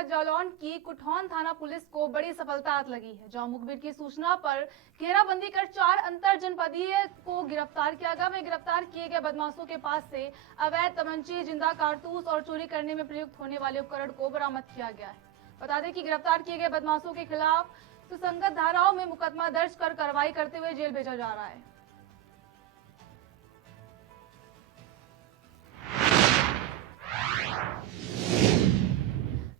खबर जालौन की कुठौन थाना पुलिस को बड़ी सफलता हाथ लगी है, जहां मुखबिर की सूचना पर घेराबंदी कर 4 अंतर जनपदीय को गिरफ्तार किया गया। वहीं गिरफ्तार किए गए बदमाशों के पास से अवैध तमंचे, जिंदा कारतूस और चोरी करने में प्रयुक्त होने वाले उपकरण को बरामद किया गया है। बता दें कि गिरफ्तार किए गए बदमाशों के खिलाफ सुसंगत धाराओं में मुकदमा दर्ज कर कार्रवाई करते हुए जेल भेजा जा रहा है।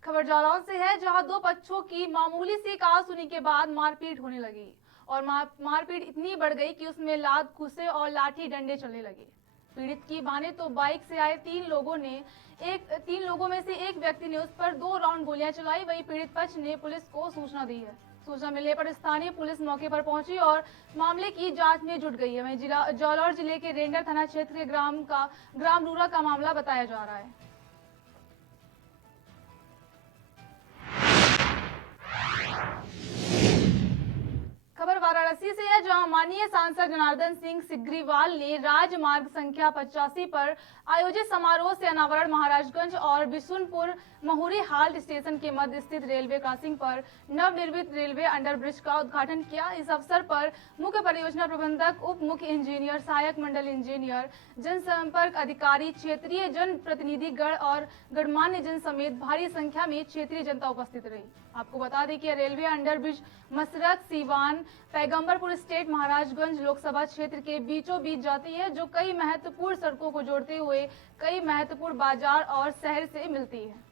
खबर जालौन से है, जहां दो बच्चों की मामूली सी कहासुनी के बाद मारपीट होने लगी और मारपीट इतनी बढ़ गई कि उसमें लात घुसे और लाठी डंडे चलने लगे। पीड़ित की माने तो बाइक से आए तीन लोगों में से एक व्यक्ति ने उस पर 2 राउंड गोलियां चलाई। वहीं पीड़ित पक्ष ने पुलिस को सूचना दी है। सूचना मिलने पर स्थानीय पुलिस मौके पर पहुंची और मामले की जांच में जुट गई है। वहीं जालौर जिले के रेंडर थाना क्षेत्र के ग्राम रूरा का मामला बताया जा रहा है। खबर वाराणसी से है, जहां माननीय सांसद जनार्दन सिंह सिग्रीवाल ने राजमार्ग संख्या 85 पर आयोजित समारोह से अनावरण महाराजगंज और बिशुनपुर महुरी हाल्ट स्टेशन के मध्य स्थित रेलवे क्रॉसिंग पर नवनिर्मित रेलवे अंडरब्रिज का उद्घाटन किया। इस अवसर पर मुख्य परियोजना प्रबंधक, उप मुख्य इंजीनियर, सहायक मंडल इंजीनियर, जनसंपर्क अधिकारी, क्षेत्रीय जनप्रतिनिधिगण और गणमान्य जन समेत भारी संख्या में क्षेत्रीय जनता उपस्थित रही। आपको बता दें कि railway underbridge Masrat, Siwan, Paigambarpur state, Maharajganj Lok Sabha क्षेत्र के बीचों बीच जाती है, जो कई महत्वपूर्ण सड़कों को जोड़ते हुए कई महत्वपूर्ण बाजार और शहर से मिलती है।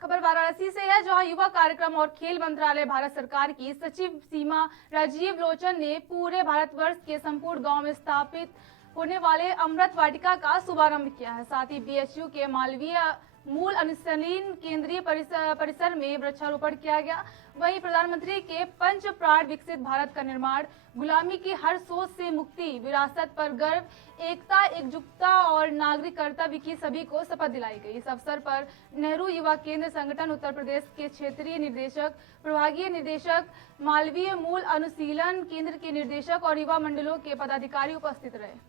खबर वाराणसी से है, जहां युवा कार्यक्रम और खेल मंत्रालय भारत सरकार की सचिव सीमा राजीव लोचन ने पूरे भारतवर्ष के संपूर्ण गांव में स्थापित होने वाले अमृत वाटिका का शुभारंभ किया है। साथ ही बीएचयू के मालवीय मूल अनुशीलन केंद्रीय परिसर में वृक्षारोपण किया गया। वहीं प्रधानमंत्री के पंच प्राण विकसित भारत का निर्माण, गुलामी की हर सोच से मुक्ति, विरासत पर गर्व, एकता, एकजुटता और नागरिक कर्तव्य की सभी को शपथ दिलाई गई। इस अवसर पर नेहरू युवा केंद्र संगठन उत्तर प्रदेश के क्षेत्रीय निदेशक, प्रभागीय निदेशक, मालवीय मूल अनुशीलन केंद्र के निदेशक और युवा मंडलों के पदाधिकारी उपस्थित रहे।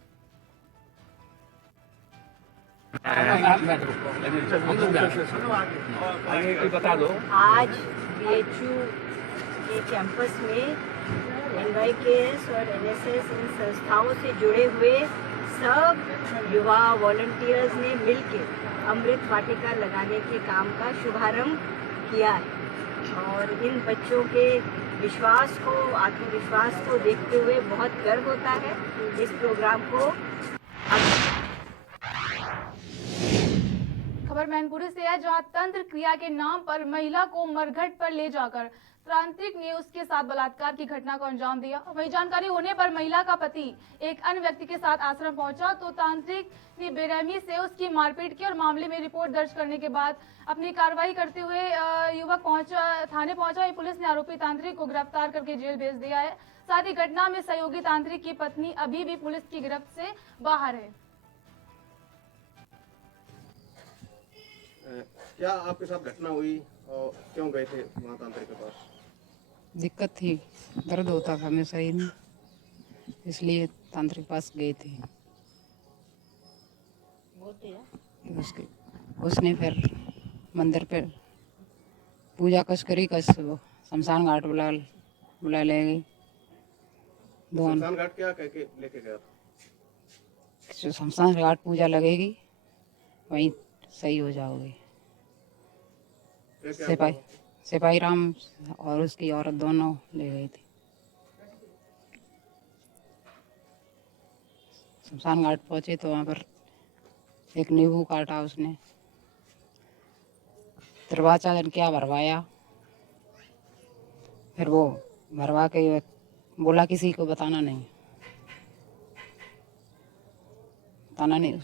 बता दो, आज बीएचयू के कैंपस में NYKS और NSS इन संस्थाओं से जुड़े हुए सब युवा वॉलंटियर्स ने मिलकर अमृत वाटिका लगाने के काम का शुभारंभ किया है और इन बच्चों के विश्वास को, आत्मविश्वास को देखते हुए बहुत गर्व होता है। इस प्रोग्राम को खबर मैनपुरी से है, जहां तंत्र क्रिया के नाम पर महिला को मरघट पर ले जाकर तांत्रिक ने उसके साथ बलात्कार की घटना को अंजाम दिया। वही जानकारी होने पर महिला का पति एक अन्य व्यक्ति के साथ आश्रम पहुंचा तो तांत्रिक ने बेरहमी से उसकी मारपीट की और मामले में रिपोर्ट दर्ज करने के बाद अपनी कार्रवाई करते हुए युवक थाने पहुंचा। पुलिस ने आरोपी तांत्रिक को गिरफ्तार करके जेल भेज दिया है। साथ ही घटना में सहयोगी तांत्रिक की पत्नी अभी भी पुलिस की गिरफ्त से बाहर है। क्या आपके साथ घटना हुई और क्यों गए थे वहाँ तांत्रिक के पास? दिक्कत थी, दर्द होता था मेरे शरीर में, इसलिए तांत्रिक पास गए थे। उसने फिर मंदिर पे पूजा करी, शमशान घाट बुला ले गई। शमशान घाट क्या कह के लेके गया था? शमशान घाट पूजा लगेगी, वहीं सही हो जाओगे। सिपाही राम और उसकी औरत दोनों ले गए थे। शमशान घाट पहुंचे तो वहां पर एक नींबू काटा, उसने त्रिवाचा क्या भरवाया, फिर वो भरवा के बोला किसी को बताना नहीं।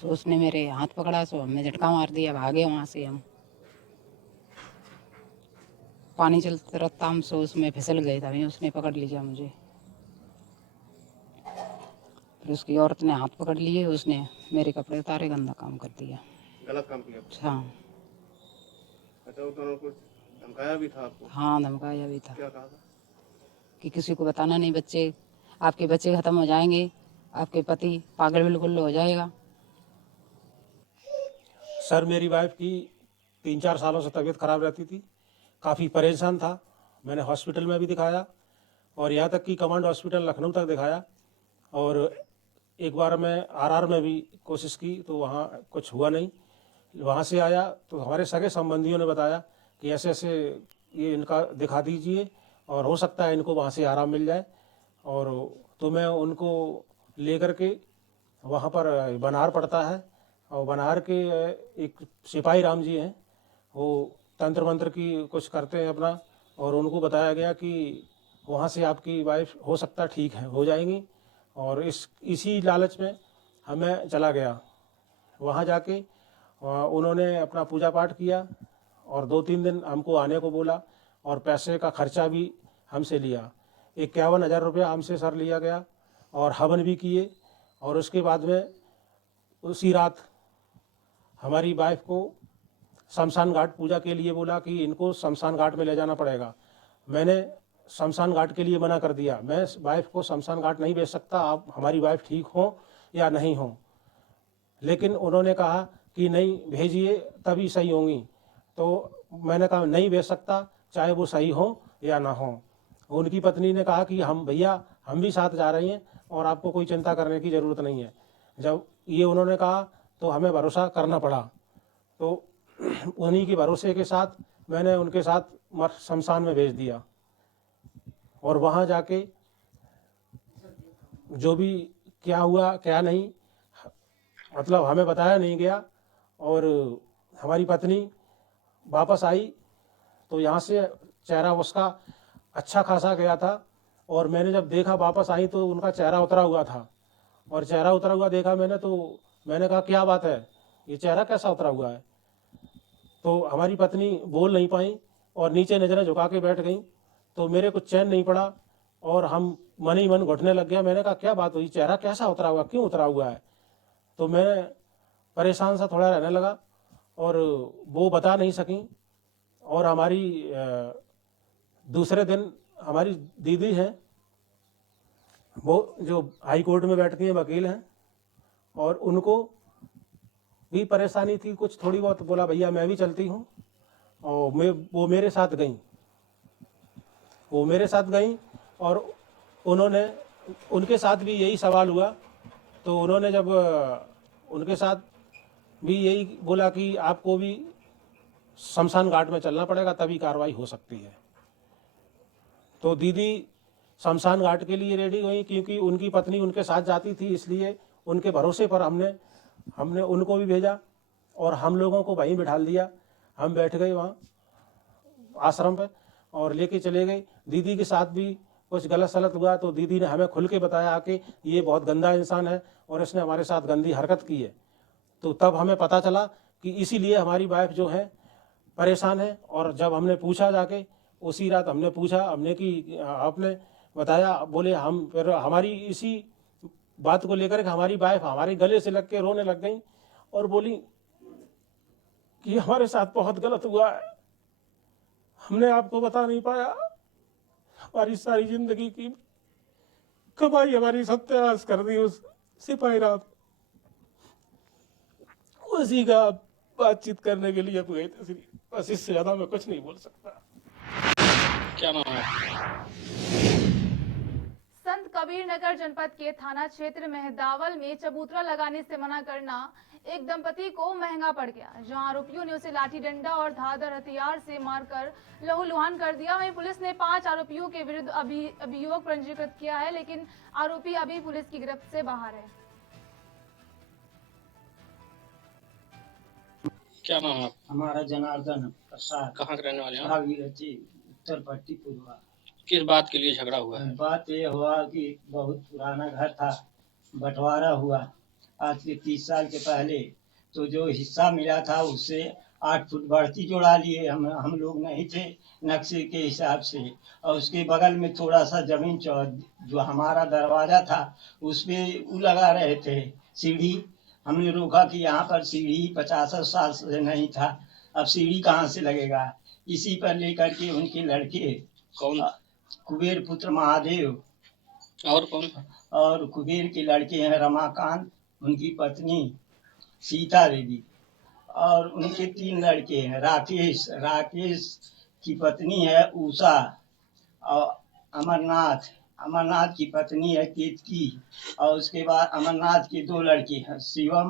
उसने मेरे हाथ पकड़ा, सो हमने झटका मार दिया, भागे वहां से हम। पानी चलता रहता, हम सो उसमें फिसल गए थे, उसने पकड़ लिया मुझे। फिर उसकी औरत ने हाथ पकड़ लिए, उसने मेरे कपड़े उतारे, गंदा काम कर दिया। गलत काम किया? हाँ। अच्छा, उन्होंने कुछ धमकाया भी था आपको? हाँ, धमकाया भी था। क्या कहा था? कि किसी को बताना नहीं, बच्चे आपके बच्चे खत्म हो जाएंगे, आपके पति पागल बिल्कुल हो जाएगा। सर मेरी वाइफ की 3-4 सालों से तबीयत खराब रहती थी, काफ़ी परेशान था। मैंने हॉस्पिटल में भी दिखाया और यहाँ तक कि कमांड हॉस्पिटल लखनऊ तक दिखाया, और एक बार मैं आरआर में भी कोशिश की तो वहाँ कुछ हुआ नहीं। वहाँ से आया तो हमारे सगे संबंधियों ने बताया कि ऐसे ऐसे ये इनका दिखा दीजिए और हो सकता है इनको वहाँ से आराम मिल जाए। और तो मैं उनको लेकर के वहाँ पर बनार पड़ता है, और बनार के एक सिपाही राम जी हैं, वो तंत्र मंत्र की कुछ करते हैं अपना, और उनको बताया गया कि वहाँ से आपकी वाइफ हो सकता ठीक है, हो जाएंगी। और इसी लालच में हमें चला गया। वहाँ जाके उन्होंने अपना पूजा पाठ किया और 2-3 दिन हमको आने को बोला, और पैसे का खर्चा भी हमसे लिया। 51,000 रुपया हमसे सर लिया गया, और हवन भी किए। और उसके बाद में उसी रात हमारी वाइफ को शमशान घाट पूजा के लिए बोला कि इनको शमशान घाट में ले जाना पड़ेगा। मैंने शमशान घाट के लिए मना कर दिया, मैं वाइफ को शमशान घाट नहीं भेज सकता, आप हमारी वाइफ ठीक हो या नहीं हो। लेकिन उन्होंने कहा कि नहीं भेजिए तभी सही होंगी। तो मैंने कहा नहीं भेज सकता, चाहे वो सही हो या ना हो। उनकी पत्नी ने कहा कि हम भैया हम भी साथ जा रहे हैं और आपको कोई चिंता करने की ज़रूरत नहीं है। जब ये उन्होंने कहा तो हमें भरोसा करना पड़ा। तो उन्हीं के भरोसे के साथ मैंने उनके साथ शमशान में भेज दिया, और वहाँ जाके जो भी क्या हुआ क्या नहीं, मतलब हमें बताया नहीं गया। और हमारी पत्नी वापस आई तो यहाँ से चेहरा उसका अच्छा खासा गया था, और मैंने जब देखा वापस आई तो उनका चेहरा उतरा हुआ था। और चेहरा उतरा हुआ देखा मैंने, तो मैंने कहा क्या बात है, ये चेहरा कैसा उतरा हुआ है। तो हमारी पत्नी बोल नहीं पाई और नीचे नज़रें झुका के बैठ गई। तो मेरे कुछ चैन नहीं पड़ा और हम मन ही मन घुटने लग गया। मैंने कहा क्या बात हुई, चेहरा कैसा उतरा हुआ, क्यों उतरा हुआ है। तो मैं परेशान सा थोड़ा रहने लगा और वो बता नहीं सकी। और हमारी दूसरे दिन हमारी दीदी हैं, वो जो हाई कोर्ट में बैठती हैं, वकील हैं, और उनको भी परेशानी थी कुछ थोड़ी बहुत। बोला भैया मैं भी चलती हूँ, और वो मेरे साथ गई और उन्होंने उनके साथ भी यही सवाल हुआ। तो उन्होंने जब उनके साथ भी यही बोला कि आपको भी शमशान घाट में चलना पड़ेगा तभी कार्रवाई हो सकती है। तो दीदी शमशान घाट के लिए रेडी हुई, क्योंकि उनकी पत्नी उनके साथ जाती थी, इसलिए उनके भरोसे पर हमने उनको भी भेजा और हम लोगों को वहीं बिठा दिया। हम बैठ गए वहाँ आश्रम पे और लेके चले गए। दीदी के साथ भी कुछ गलत सलत हुआ तो दीदी ने हमें खुल के बताया कि ये बहुत गंदा इंसान है और इसने हमारे साथ गंदी हरकत की है। तो तब हमें पता चला कि इसीलिए हमारी वाइफ जो है परेशान है। और जब हमने पूछा जाके, उसी रात हमने पूछा, हमने कि आपने बताया, बोले हम फिर हमारी इसी बात को लेकर के हमारी वाइफ हमारे गले से लग के रोने लग गई और बोली कि हमारे साथ बहुत गलत हुआ है, हमने आपको बता नहीं पाया, हमारी सारी जिंदगी की कमाई हमारी सत्यानाश कर दी उस सिपाही राम। उसी का बातचीत करने के लिए गए थे, बस इससे ज्यादा मैं कुछ नहीं बोल सकता। क्या नाम है? संत कबीर नगर जनपद के थाना क्षेत्र मेहदावल में चबूतरा लगाने से मना करना एक दंपति को महंगा पड़ गया, जहां आरोपियों ने उसे लाठी डंडा और धारदार हथियार से मारकर लहूलुहान कर दिया। वहीं पुलिस ने 5 आरोपियों के विरुद्ध अभियोग पंजीकृत किया है, लेकिन आरोपी अभी पुलिस की गिरफ्त से बाहर है। क्या नाम है? हमारा जनार्दन प्रसाद। कहाँ के रहने वाले हैं? भागीरथी उत्तर पट्टी पूर्वा। किस बात के लिए झगड़ा हुआ है? बात ये हुआ कि बहुत पुराना घर था, बंटवारा हुआ आज से 30 साल के पहले। तो जो हिस्सा मिला था उससे 8 फुट बढ़ती जोड़ा लिए, हम लोग नहीं थे नक्शे के हिसाब से। और उसके बगल में थोड़ा सा जमीन जो हमारा दरवाजा था उस पे वो लगा रहे थे सीढ़ी। हमने रोका कि यहाँ पर सीढ़ी 50 साल से नहीं था, अब सीढ़ी कहाँ से लगेगा। इसी पर लेकर के उनके लड़के कौन? कुबेर पुत्र महादेव और कौन? और कुबेर के लड़के हैं रमाकांत, उनकी पत्नी सीता देवी, और उनके 3 लड़के हैं। राकेश की पत्नी है उषा, और अमरनाथ की पत्नी है केतकी, और उसके बाद अमरनाथ के 2 लड़के हैं शिवम।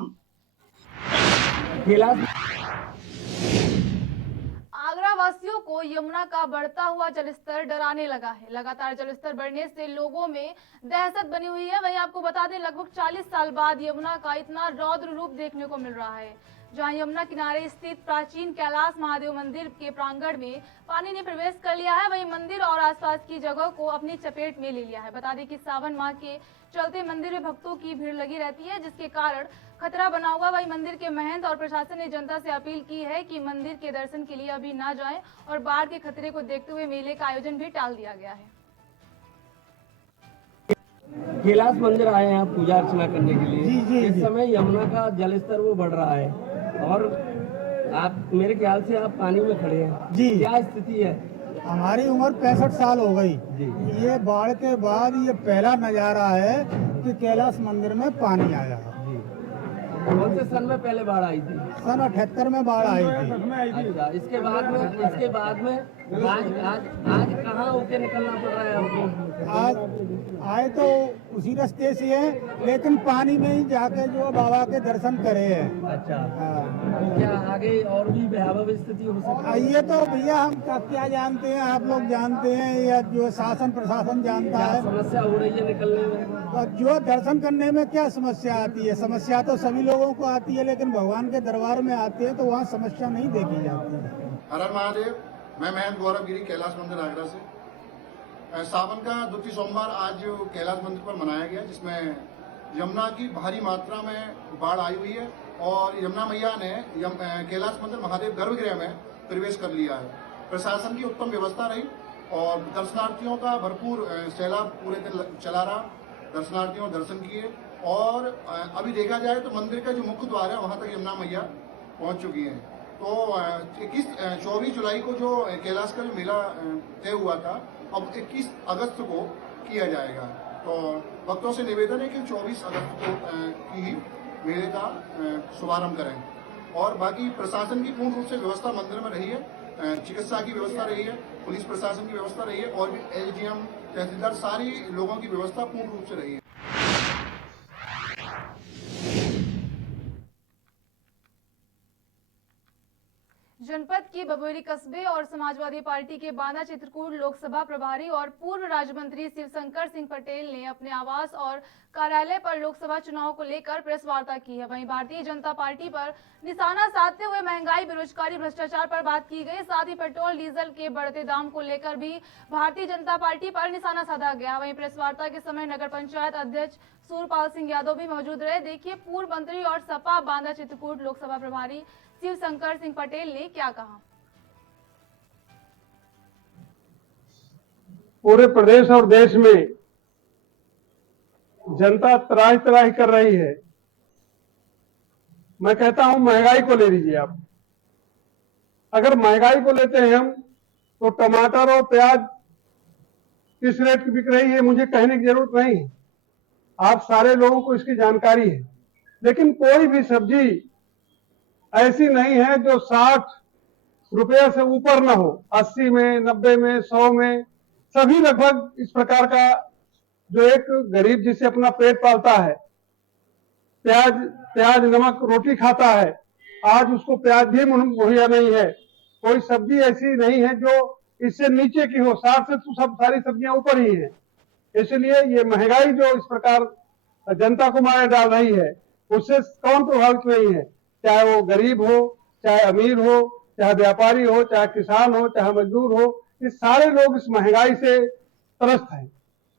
आगरा वासियों को यमुना का बढ़ता हुआ जलस्तर डराने लगा है। लगातार जलस्तर बढ़ने से लोगों में दहशत बनी हुई है। वहीं आपको बता दें, लगभग 40 साल बाद यमुना का इतना रौद्र रूप देखने को मिल रहा है। जहां यमुना किनारे स्थित प्राचीन कैलाश महादेव मंदिर के प्रांगण में पानी ने प्रवेश कर लिया है, वहीं मंदिर और आसपास की जगह को अपनी चपेट में ले लिया है। बता दें कि सावन माह के चलते मंदिर में भक्तों की भीड़ लगी रहती है, जिसके कारण खतरा बना हुआ। वहीं मंदिर के महंत और प्रशासन ने जनता से अपील की है कि मंदिर के दर्शन के लिए अभी ना जाएं और बाढ़ के खतरे को देखते हुए मेले का आयोजन भी टाल दिया गया है। कैलाश मंदिर आए हैं आप पूजा अर्चना करने के लिए। इस समय यमुना का जलस्तर वो बढ़ रहा है और आप मेरे ख्याल से आप पानी में खड़े हैं जी। क्या स्थिति है? हमारी उम्र 65 साल हो गई जी। ये बाढ़ के बाद ये पहला नजारा है कि कैलाश मंदिर में पानी आया। कौन से सन में पहले बाढ़ आई थी? सन 78 में बाढ़ आई थी। अच्छा, इसके बाद में आज कहाँ होके निकलना पड़ रहा है हमको? आज आए तो उसी रास्ते से है, लेकिन पानी में ही जाके जो बाबा के दर्शन करे हैं। अच्छा तो क्या आगे और भी भयावह स्थिति हो सकती है? ये तो भैया हम क्या जानते हैं, आप लोग जानते हैं या जो शासन प्रशासन जानता है। समस्या हो रही है निकलने में? तो जो दर्शन करने में क्या समस्या आती है? समस्या तो सभी लोगों को आती है, लेकिन भगवान के दरबार में आते हैं तो वहाँ समस्या नहीं देखी जाती है। हर हर महादेव। मैं महंत गौरव गिरी, कैलाश मंदिर आगरा से। सावन का द्वितीय सोमवार आज कैलाश मंदिर पर मनाया गया, जिसमें यमुना की भारी मात्रा में बाढ़ आई हुई है और यमुना मैया ने कैलाश मंदिर महादेव गर्भगृह में प्रवेश कर लिया है। प्रशासन की उत्तम व्यवस्था रही और दर्शनार्थियों का भरपूर सैलाब पूरे दिन चला रहा। दर्शनार्थियों दर्शन किए और अभी देखा जाए तो मंदिर का जो मुख्य द्वार है वहां तक यमुना मैया पहुंच चुकी है। तो 24 जुलाई को जो कैलाश का जो मेला तय हुआ था, अब 21 अगस्त को किया जाएगा। तो भक्तों से निवेदन है कि 24 अगस्त को की ही मेले का शुभारंभ करें। और बाकी प्रशासन की पूर्ण रूप से व्यवस्था मंदिर में रही है, चिकित्सा की व्यवस्था रही है, पुलिस प्रशासन की व्यवस्था रही है और भी एसडीएम तहसीलदार सारी लोगों की व्यवस्था पूर्ण रूप से रही है। जनपद के बबोरी कस्बे और समाजवादी पार्टी के बांदा चित्रकूट लोकसभा प्रभारी और पूर्व राज्य मंत्री शिवशंकर सिंह पटेल ने अपने आवास और कार्यालय पर लोकसभा चुनाव को लेकर प्रेस वार्ता की है। वहीं भारतीय जनता पार्टी पर निशाना साधते हुए महंगाई, बेरोजगारी, भ्रष्टाचार पर बात की गई। साथ ही पेट्रोल डीजल के बढ़ते दाम को लेकर भी भारतीय जनता पार्टी पर निशाना साधा गया। वहीं प्रेस वार्ता के समय नगर पंचायत अध्यक्ष सूरपाल सिंह यादव भी मौजूद रहे। देखिए पूर्व मंत्री और सपा बांदा चित्रकूट लोकसभा प्रभारी शिवशंकर सिंह पटेल ने क्या कहा। पूरे प्रदेश और देश में जनता त्राही कर रही है। मैं कहता हूं महंगाई को ले लीजिए आप। अगर महंगाई को लेते हैं हम तो टमाटर और प्याज किस रेट की बिक रही है मुझे कहने की जरूरत नहीं है, आप सारे लोगों को इसकी जानकारी है। लेकिन कोई भी सब्जी ऐसी नहीं है जो 60 रुपये से ऊपर ना हो। 80 में, 90 में, 100 में, सभी लगभग इस प्रकार का। जो एक गरीब जिसे अपना पेट पालता है, प्याज नमक रोटी खाता है, आज उसको प्याज भी मुहैया नहीं है। कोई सब्जी ऐसी नहीं है जो इससे नीचे की हो। 60 से तो सब सारी सब्जियां ऊपर ही है। इसलिए ये महंगाई जो इस प्रकार जनता को मार डाल रही है, उससे कौन प्रभावित नहीं है? चाहे वो गरीब हो, चाहे अमीर हो, चाहे व्यापारी हो, चाहे किसान हो, चाहे मजदूर हो, ये सारे लोग इस महंगाई से त्रस्त हैं।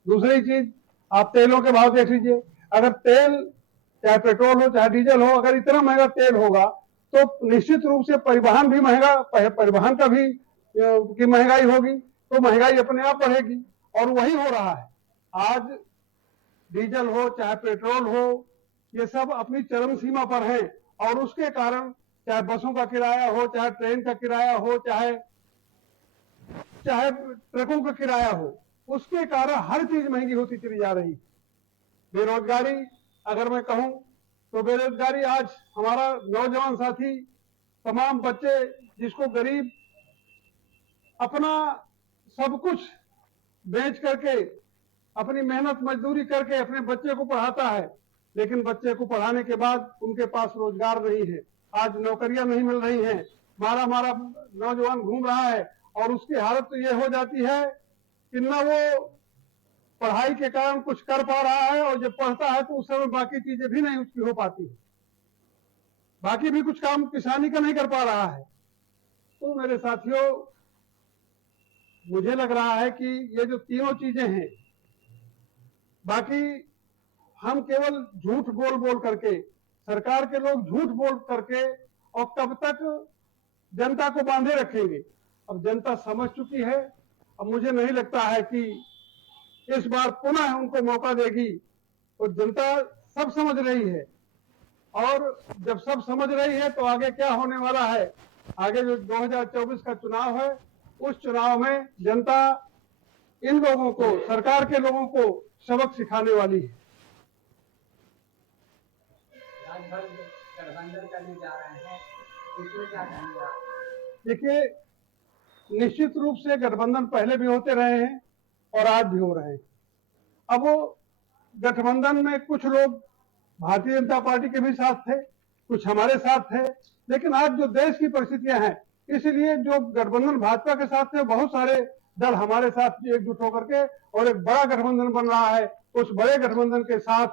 दूसरी चीज, आप तेलों के भाव देख लीजिए। अगर तेल, चाहे पेट्रोल हो चाहे डीजल हो, अगर इतना महंगा तेल होगा तो निश्चित रूप से परिवहन भी महंगा, परिवहन का भी की महंगाई होगी, तो महंगाई अपने आप बढ़ेगी। और वही हो रहा है। आज डीजल हो चाहे पेट्रोल हो, ये सब अपनी चरम सीमा पर है और उसके कारण चाहे बसों का किराया हो, चाहे ट्रेन का किराया हो, चाहे ट्रकों का किराया हो, उसके कारण हर चीज महंगी होती चली जा रही है। बेरोजगारी अगर मैं कहूं तो बेरोजगारी आज हमारा नौजवान साथी, तमाम बच्चे जिसको गरीब अपना सब कुछ बेच करके, अपनी मेहनत मजदूरी करके अपने बच्चे को पढ़ाता है, लेकिन बच्चे को पढ़ाने के बाद उनके पास रोजगार नहीं है। आज नौकरियां नहीं मिल रही हैं, मारा मारा नौजवान घूम रहा है और उसकी हालत तो ये हो जाती है कि न वो पढ़ाई के कारण कुछ कर पा रहा है, और जब पढ़ता है तो उस समय बाकी चीजें भी नहीं उसकी हो पाती है, बाकी भी कुछ काम किसानी का नहीं कर पा रहा है। तो मेरे साथियों, मुझे लग रहा है कि ये जो तीनों चीजें हैं, बाकी हम केवल झूठ बोल बोल करके, सरकार के लोग झूठ बोल करके और कब तक जनता को बांधे रखेंगे। अब जनता समझ चुकी है। अब मुझे नहीं लगता है कि इस बार पुनः उनको मौका देगी। तो जनता सब समझ रही है, और जब सब समझ रही है तो आगे क्या होने वाला है, आगे जो 2024 का चुनाव है, उस चुनाव में जनता इन लोगों को, सरकार के लोगों को सबक सिखाने वाली है। गठबंधन करने जा रहे हैं, इसमें क्या कहेंगे आप? देखिए, निश्चित रूप से गठबंधन पहले भी होते रहे हैं और आज भी हो रहे हैं। अब वो गठबंधन में कुछ लोग भारतीय जनता पार्टी के भी साथ थे, कुछ हमारे साथ थे, लेकिन आज जो देश की परिस्थितियां हैं, इसलिए जो गठबंधन भाजपा के साथ थे, बहुत सारे दल हमारे साथ एकजुट होकर के और एक बड़ा गठबंधन बन रहा है। उस बड़े गठबंधन के साथ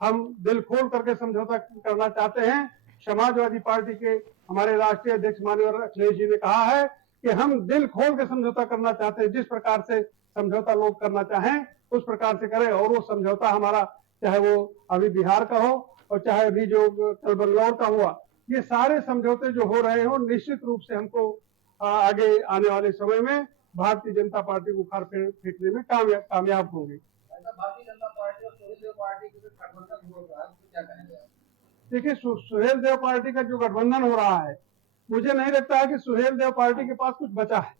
हम दिल खोल करके समझौता करना चाहते हैं। समाजवादी पार्टी के हमारे राष्ट्रीय अध्यक्ष माननीय अखिलेश जी ने कहा है कि हम दिल खोल के समझौता करना चाहते हैं, जिस प्रकार से समझौता लोग करना चाहें उस प्रकार से करें। और वो समझौता हमारा, चाहे वो अभी बिहार का हो और चाहे अभी जो कल बंगलौर का हुआ, ये सारे समझौते जो हो रहे हो, निश्चित रूप से हमको आगे आने वाले समय में भारतीय जनता पार्टी को उखाड़ फेंकने में कामयाब होंगे। भारतीय जनता पार्टी और सुहेल देव पार्टी के बीच गठबंधन हो रहा है, तो क्या कहेंगे आप? देखिए, सुहेल देव पार्टी का जो गठबंधन हो रहा है, मुझे नहीं लगता है कि सुहेल देव पार्टी के पास कुछ बचा है।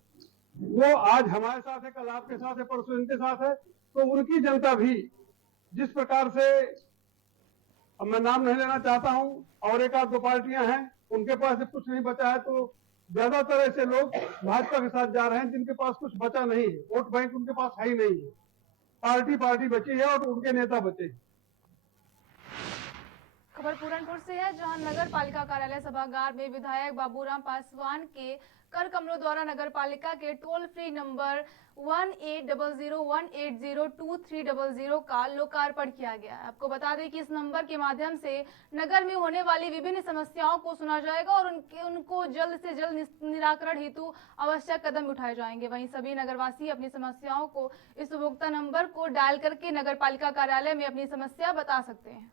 वो आज हमारे साथ है, कल आपके साथ है, परसों इनके साथ है। तो उनकी जनता भी जिस प्रकार से, अब मैं नाम नहीं लेना चाहता हूं, और एक आध दो पार्टियां हैं उनके पास कुछ नहीं बचा है, तो ज्यादातर ऐसे लोग भाजपा के साथ जा रहे हैं जिनके पास कुछ बचा नहीं है। वोट बैंक उनके पास है ही नहीं है। पार्टी बची है और उनके नेता बचे हैं। खबर पूरनपुर से है, जहां नगर पालिका कार्यालय सभागार में विधायक बाबूराम पासवान के कर कमलों द्वारा नगर पालिका के टोल फ्री नंबर 1800180230 का लोकार्पण किया गया। आपको बता दें कि इस नंबर के माध्यम से नगर में होने वाली विभिन्न समस्याओं को सुना जाएगा और उनको जल्द से जल्द निराकरण हेतु आवश्यक कदम उठाए जाएंगे। वहीं सभी नगरवासी अपनी समस्याओं को इस उपभोक्ता नंबर को डायल करके नगर पालिका कार्यालय में अपनी समस्या बता सकते हैं।